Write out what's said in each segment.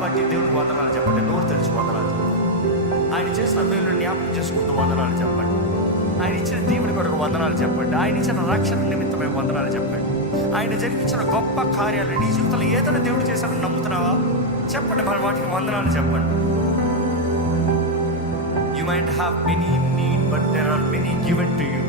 బట్టి దేవుడికి వందనాలు చెప్పండి. నోరు తెరిచి వందనాలు చెప్పండి. ఆయన చేసిన మేలు జ్ఞాపకం చేసుకుంటూ వందనాలు చెప్పండి. ఆయన ఇచ్చిన దీవుని కొరకు వందనాలు చెప్పండి. ఆయన ఇచ్చిన రక్షణ నిమిత్తమే వందనాలు చెప్పండి. ఆయన జరిగించిన గొప్ప కార్యాలు నీ జీవితంలో ఏదైనా దేవుడు చేశాడని నమ్ముతున్నావా? చెప్పండి, మరి వాటికి వందనాలు చెప్పండి. You might have many in need, but there are many given to you.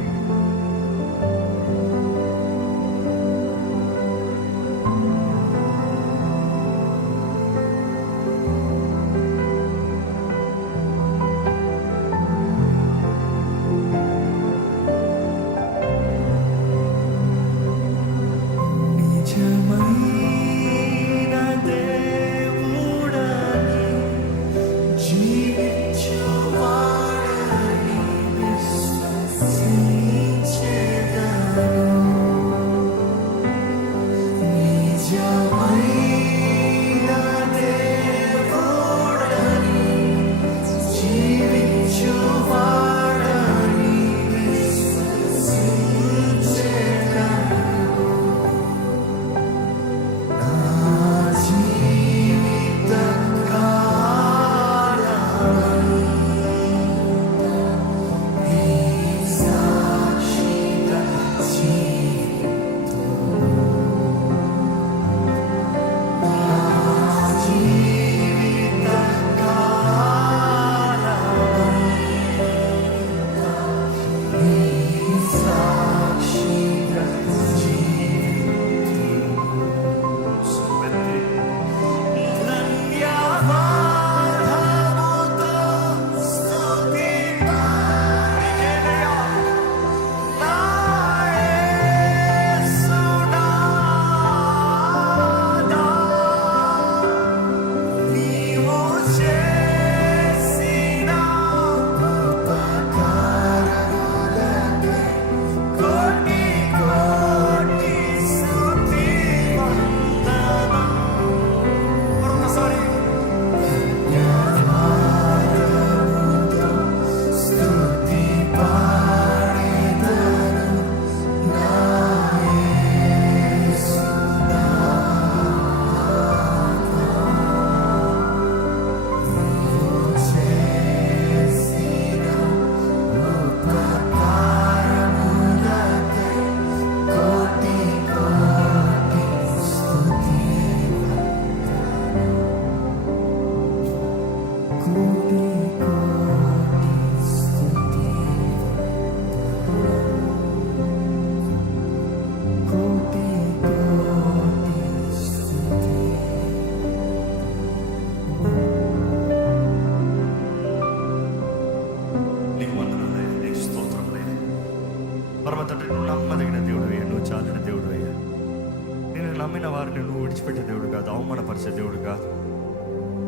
నమ్మిన వారిని నువ్వు విడిచిపెట్టే దేవుడు కాదు, అవమానపరిచే దేవుడు కాదు,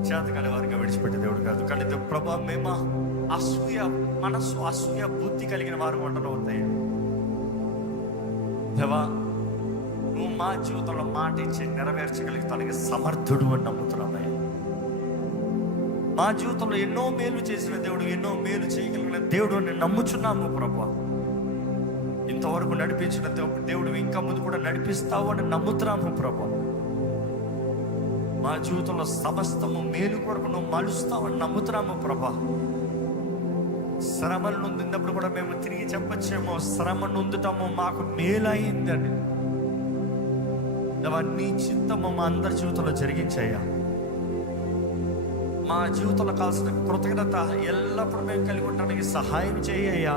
చేతకాని వారికి విడిచిపెట్టే దేవుడు కాదు. కానీ ప్రభా, మేము అసూయ మనస్సు, అసూయ బుద్ధి కలిగిన వారు వంటలో ఉంటాయి. దేవా, నువ్వు మా జీవితంలో మాట ఇచ్చి నెరవేర్చగలిగితానికి సమర్థుడు అని నమ్ముతున్నామయ్యా. మా జీవితంలో ఎన్నో మేలు చేసిన దేవుడు, ఎన్నో మేలు చేయగలిగిన దేవుడు అని నమ్ముచున్నాము ప్రభా. ఇంతవరకు నడిపించిన దేవుడు ఇంకా ముందు కూడా నడిపిస్తావు అని నమ్ముతున్నాము ప్రభా. మా జీవితంలో సమస్తము మేలు కొరకు నువ్వు మలుస్తావని నమ్ముతున్నాము ప్రభా. శ్రమను నొందినప్పుడు కూడా మేము తిరిగి చెప్పచ్చేమో, శ్రమ నొందుతాము మాకు మేలైందని. నీ చిత్తము మా అందరి జీవితంలో జరిగించాయా. మా జీవితంలో కావాల్సిన కృతజ్ఞత ఎల్లప్పుడూ మేము కలిగి ఉండడానికి సహాయం చేయ్యా.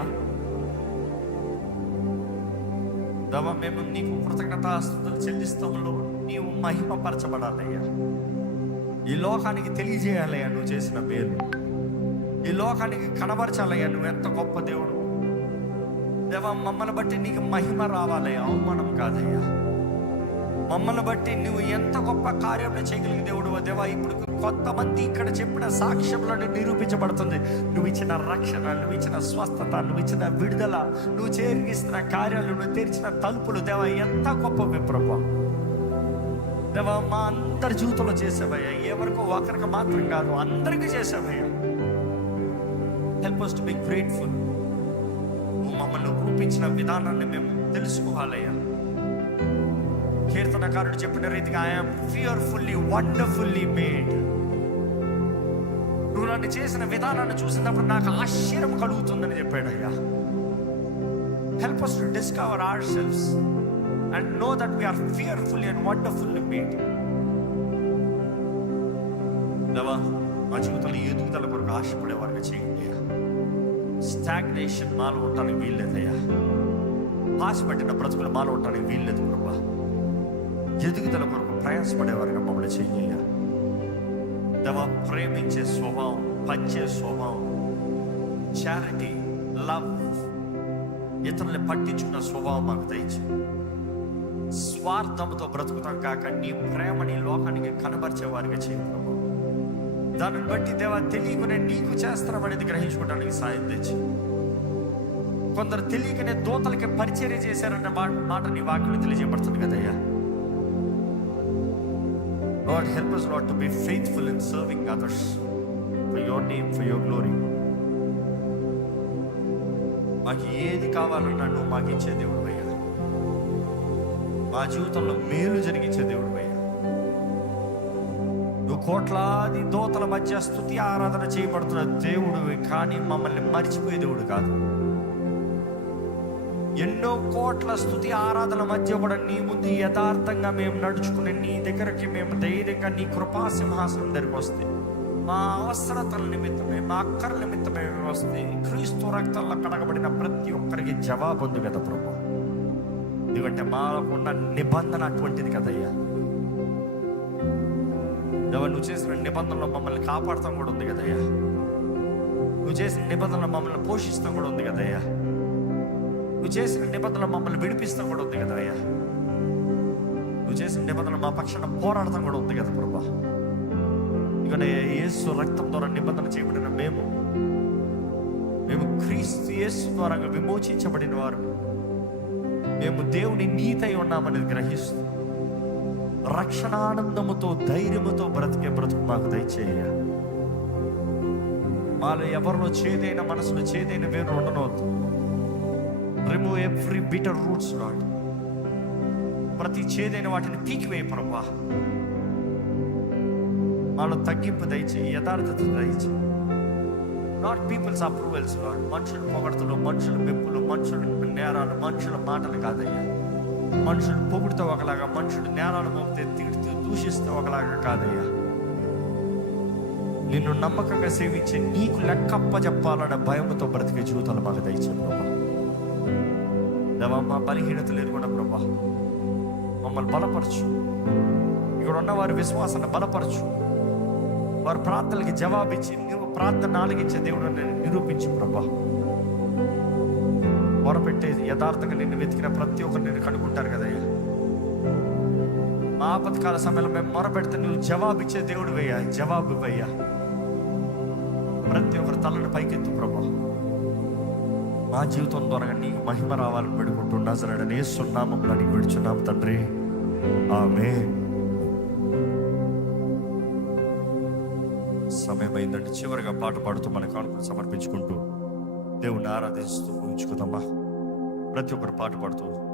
దేవా, మేము నీకు కృతజ్ఞతాస్తుతులు చెల్లిస్తాములో నీవు మహిమపరచబడాలయ్యా. ఈ లోకానికి తెలియజేయాలయ్యా నువ్వు చేసిన మేలు. ఈ లోకానికి కనబరచాలయ్యా నువ్వు ఎంత గొప్ప దేవుడు. దేవా, మమ్మల్ని బట్టి నీకు మహిమ రావాలయ్యా, అవమానం కాదయ్యా. మమ్మల్ని బట్టి నువ్వు ఎంత గొప్ప కార్యంలో చేయగలిగే దేవుడు దేవా. ఇప్పుడు కొంతమంది ఇక్కడ చెప్పిన సాక్ష్యంలో నిరూపించబడుతుంది. నువ్వు ఇచ్చిన రక్షణ, నువ్వు ఇచ్చిన స్వస్థత, నువ్వు ఇచ్చిన విడుదల, నువ్వు చేరిగిస్తున్న కార్యాలు, నువ్వు తెరిచిన తలుపులు దేవా ఎంత గొప్పవి ప్రభా. దేవా, మా అందరి జీవితంలో చేసావయ్యా. ఎవరికో ఒకరికి మాత్రం కాదు, అందరికీ చేసావయ్యా. Help us to be grateful. నువ్వు మమ్మల్ని రూపించిన విధానాన్ని మేము తెలుసుకోవాలయ్యా. కీర్తనకారుడు చెప్పిన రీతిగా ఐఎమ్ ఫియర్ఫుల్లీ వండర్ఫుల్లీ మేడ్. నువ్వు నన్ను చేసిన విధానాన్ని చూసినప్పుడు నాకు ఆశ్చర్యం కలుగుతుందని చెప్పాడు అయ్యా. Help us to discover ourselves and know that we are fearfully and wonderfully made. దేవా, మా జీవితంలో ఎదుగుదల కొరకు ఆశపడే వారికి చేయండి అయ్యా. స్టాగ్నేషన్ మాలో ఉండడానికి వీల్లేదయ్యా. ఆశపడిన బ్రతుకులు మాలో ఉండడానికి వీల్లేదు ప్రభా. ఎదుగుదల కొరకు ప్రయాసపడేవారుగా మమ్మల్ని చెయ్యయ్యా. దేవా, ప్రేమించే స్వభావం, పంచే స్వభావం, చారిటీ, లవ్, ఇతరుల్ని పట్టించుకున్న స్వభావం మాకు దయచి. స్వార్థంతో బ్రతుకుతాం కాక నీ ప్రేమని లోకానికి కనబరిచే వారిగా చేయండి ప్రభు. దానిని బట్టి దేవా తెలియకునే నీకు చేస్తాం అనేది గ్రహించుకోవడానికి సాయం తెచ్చి. కొందరు తెలియకనే దూతలకి పరిచర్య చేశారన్న మాట నీ వాక్యం తెలియజేయబడుతుంది కదయ్యా. Lord, help us, Lord, to be faithful in serving others for your name, for your glory. మాకు ఏది కావాలన్నా నువ్వు మాకు ఇచ్చే దేవుడు అయ్యా. మా జీవితంలో మేలు జరిగించే దేవుడు అయ్యా. నువ్వు కోట్లాది దూతల మధ్య స్తుతి ఆరాధన చేయబడుతున్న దేవుడు, కానీ మమ్మల్ని మర్చిపోయే దేవుడు కాదు. ఎన్నో కోట్ల స్తుతి ఆరాధన మధ్య కూడా నీ ముందు యథార్థంగా మేము నడుచుకుని నీ దగ్గరికి మేము ధైర్యంగా నీ కృపా సింహాసనం దగ్గరికి వస్తే, మా అవసరతల నిమిత్తమే, మా అక్కర్ల నిమిత్తమే వస్తే, క్రీస్తు రక్తంలో కడగబడిన ప్రతి ఒక్కరికి జవాబు ఉంది కదా ప్రభు. ఎందుకంటే మాకున్న నిబంధన అటువంటిది కదయ్యా. దేవా, నువ్వు చేసిన నిబంధనలో మమ్మల్ని కాపాడతాం కూడా ఉంది కదయ్యా. నువ్వు చేసిన నిబంధనలో మమ్మల్ని పోషిస్తాం కూడా ఉంది కదయ్యా. నువ్వు చేసిన నిబంధనలు మమ్మల్ని విడిపిస్తాం కూడా ఉంది కదా అయ్యా. నువ్వు చేసిన నిబంధనలు మా పక్షాన పోరాడతాం కూడా ఉంది కదా ప్రభా. ఎందుకంటే యేసు రక్తం ద్వారా నిబంధన చేయబడిన మేము క్రీస్తు యేసు ద్వారా విమోచించబడిన వారు, మేము దేవుని నీతై ఉన్నామని గ్రహిస్తూ రక్షణానందముతో ధైర్యముతో బ్రతికే బ్రతుకు మాకు దయచేయ. మాలో ఎవరిలో చేదైన మనసులో చేదైన వేరు ఉండనవద్దు. Remove every bitter roots Lord. ప్రతి చేదైన వాటిని పీకివేయ ప్రభా. మాలో తగ్గింపు దయచేయి, యథార్థత దయచేయి. Not people's approvals Lord. మనుషులు పొగడతలు, మనుషుల మెప్పులు, మనుషుల నేరాలు, మనుషుల మాటలు కాదయ్యా. మనుషులు పొగుడుతూ ఒకలాగా, మనుషులు నేరాలు మోపితే తిడుతూ దూషిస్తూ ఒకలాగా కాదయ్యా. నిన్ను నమ్మకంగా సేవించి నీకు లెక్కప్ప చెప్పాలన్న భయంతో బ్రతికే జీవితాలు మాకు దయచే ప్రభా. దేవా, మా బలహీనతలు ఎరుగున్న ప్రభా మమ్మల్ని బలపరచు. ఇక్కడ ఉన్న వారి విశ్వాసాన్ని బలపరచు. వారి ప్రార్థనలకి జవాబిచ్చి నువ్వు ప్రార్థన ఆలకించే దేవుడు నిరూపించు ప్రభా. మొరపెట్టే యథార్థంగా నిన్ను వెతికిన ప్రతి ఒక్కరు నిన్ను కనుక్కుంటారు కదయ్యా. మా ఆపత్కాల సమయంలో మేము మొరపెడితే నువ్వు జవాబిచ్చే దేవుడు వేయ్యా, జవాబు ఇవ్వయ్యా. ప్రతి ఒక్కరు తలను పైకెత్తు ప్రభా. మా జీవితం ద్వారా నీకు మహిమ రావాలని పెడుకుంటూ నజరేయుడైన యేసు నామములో నీకు విడుచున్నాం తండ్రి, ఆమేన్. సమయం అయిందంటే చివరిగా పాట పాడుతూ మన కానుకలు సమర్పించుకుంటూ దేవుణ్ణి ఆరాధిస్తూ ఉంచుకుందామా. ప్రతి ఒక్కరు పాట పాడుతూ